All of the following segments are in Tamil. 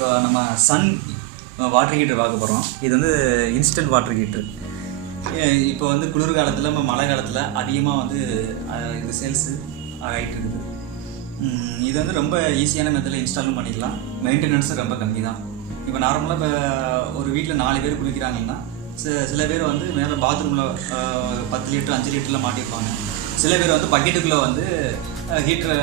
இப்போ நம்ம சன் வாட்டர் ஹீட்டர் பார்க்க போகிறோம். இது வந்து இன்ஸ்டன்ட் வாட்டர் ஹீட்டர். இப்போ வந்து குளிர் காலத்தில் நம்ம மழை காலத்தில் அதிகமாக வந்து இது சேல்ஸு ஆகிட்டு இருக்குது. இது வந்து ரொம்ப ஈஸியான மெத்தடில் இன்ஸ்டாலும் பண்ணிக்கலாம். மெயின்டெனன்ஸும் ரொம்ப கம்மி தான். இப்போ நார்மலாக இப்போ ஒரு வீட்டில் 4 பேர் குளிக்கிறாங்கன்னா சில பேர் வந்து மேலே பாத்ரூமில் 10 லிட்டர் 5 லிட்டரில் மாட்டிருப்பாங்க. சில பேர் வந்து பக்கெட்டுக்குள்ளே வந்து ஹீட்டரை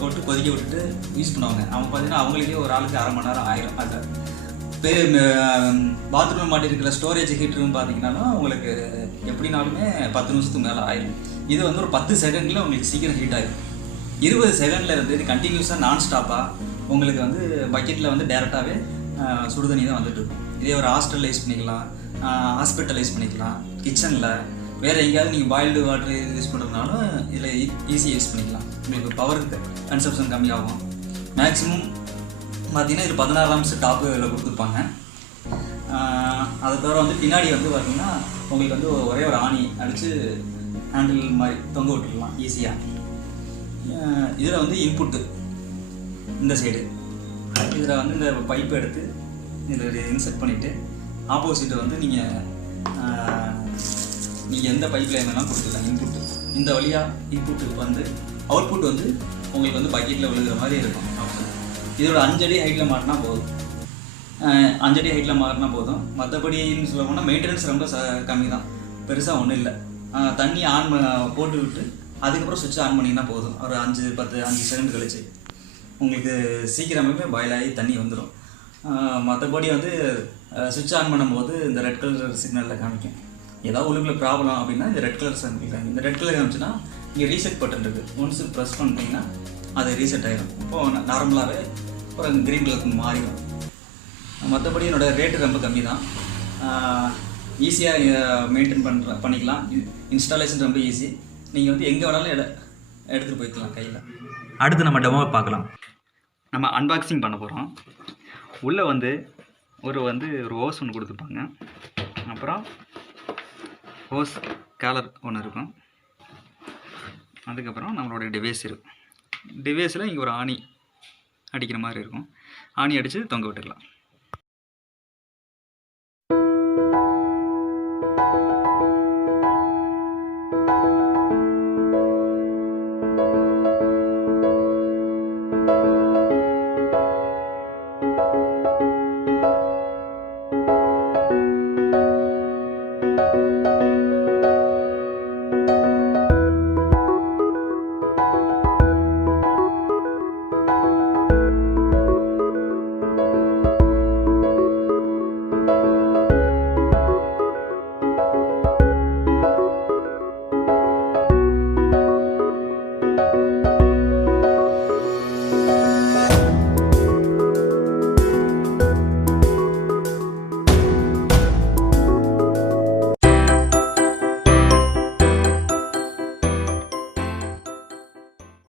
போட்டு கொதிக்க விட்டுட்டு யூஸ் பண்ணுவாங்க. அவங்க பார்த்தீங்கன்னா அவங்களுக்கே ஒரு ஆளுக்கு அரை மணி நேரம் ஆயிரும். அது பாத்ரூமில் மாட்டிருக்கிற ஸ்டோரேஜ் ஹீட்டருன்னு பார்த்தீங்கன்னாலும் உங்களுக்கு எப்படினாலுமே 10 நிமிஷத்துக்கு மேலே ஆயிடும். இது வந்து ஒரு 10 செகண்டில் உங்களுக்கு சீக்கிரம் ஹீட் ஆகிடும். 20 செகண்டில் இருந்து இது கண்டினியூஸாக நான் ஸ்டாப்பாக உங்களுக்கு வந்து பக்கெட்டில் வந்து டேரெக்டாகவே சுடுதண்ணி தான் வந்துட்டு இருக்கும். இதே ஒரு ஹாஸ்டலில் யூஸ் பண்ணிக்கலாம், ஹாஸ்பிட்டலைஸ் பண்ணிக்கலாம், கிச்சனில் வேறு எங்கேயாவது நீங்கள் பாயில்டு வாட்டர் யூஸ் பண்ணுறதுனாலும் இதில் ஈஸியாக யூஸ் பண்ணிக்கலாம். உங்களுக்கு பவர் கன்சப்ஷன் கம்மியாகும். மேக்ஸிமம் பார்த்திங்கன்னா இது 16 ஆம்ஸ் டாப்பு இதில் கொடுத்துருப்பாங்க. அதை தவிர வந்து பின்னாடி வந்து பார்த்திங்கன்னா உங்களுக்கு வந்து ஒரே ஒரு ஆணி அடித்து ஹேண்டில் மாதிரி தொங்க விட்டுருக்கலாம் ஈஸியாக. இதில் வந்து இன்புட்டு இந்த சைடு, இதில் வந்து இந்த பைப்பை எடுத்து இதில் இன்செர்ட் பண்ணிவிட்டு ஆப்போசிட்டை வந்து நீங்கள் எந்த பைப்பில் வேணாலும் கொடுத்துக்கலாம். இன்புட்டு இந்த வழியாக இன்புட்டு வந்து அவுட்புட் வந்து உங்களுக்கு வந்து பக்கெட்டில் விழுகிற மாதிரி இருக்கும். இதோட 5 அடி ஹைட்டில் மாட்டினா போதும். 5 அடி ஹைட்டில் மாட்டினா போதும். மற்றபடின்னு சொல்ல போனால் மெயின்டெனன்ஸ் ரொம்ப கம்மி தான், பெருசாக ஒன்றும் இல்லை. தண்ணி ஆன் போட்டு விட்டு அதுக்கப்புறம் சுவிட்ச் ஆன் பண்ணிங்கன்னா போதும். ஒரு 5 செகண்ட் கழிச்சு உங்களுக்கு சீக்கிரமே பாயில் ஆகி தண்ணி வந்துடும். மற்றபடி வந்து சுவிட்ச் ஆன் பண்ணும்போது இந்த ரெட் கலர் சிக்னலில் காமிக்கும். ஏதாவது உள்ளுக்குள்ள ப்ராப்ளம் அப்படின்னா இந்த ரெட் கலர் காமிக்கும். இந்த ரெட் கலர் காமிச்சுன்னா இங்கே ரீசெட் பட்டன் இருக்குது. ஒன்ஸ் ப்ரெஸ் பண்ணிட்டீங்கன்னா அது ரீசெட் ஆகிடும். இப்போது நார்மலாகவே ஒரு க்ரீன் கலருக்கு மாறிடும். மற்றபடி என்னோடய ரேட்டு ரொம்ப கம்மி தான். ஈஸியாக மெயின்டைன் பண்ணிக்கலாம். இன்ஸ்டாலேஷன் ரொம்ப ஈஸி. நீங்கள் வந்து எங்கே வேணாலும் எடுத்துகிட்டு போய்க்கலாம் கையில். அடுத்து நம்ம டெமோவை பார்க்கலாம். நம்ம அன்பாக்சிங் பண்ண போகிறோம். உள்ளே வந்து ஒரு ஹோஸ் ஒன்று கொடுத்துருப்பாங்க. அப்புறம் ஹோஸ் கேலர் ஒன்று இருக்கும். அதுக்கப்புறம் நம்மளோட டிவைஸ் இருக்கும். டிவைஸில் இங்கே ஒரு ஆணி அடிக்கிற மாதிரி இருக்கும். ஆணி அடித்து தொங்க விட்டுக்கலாம்.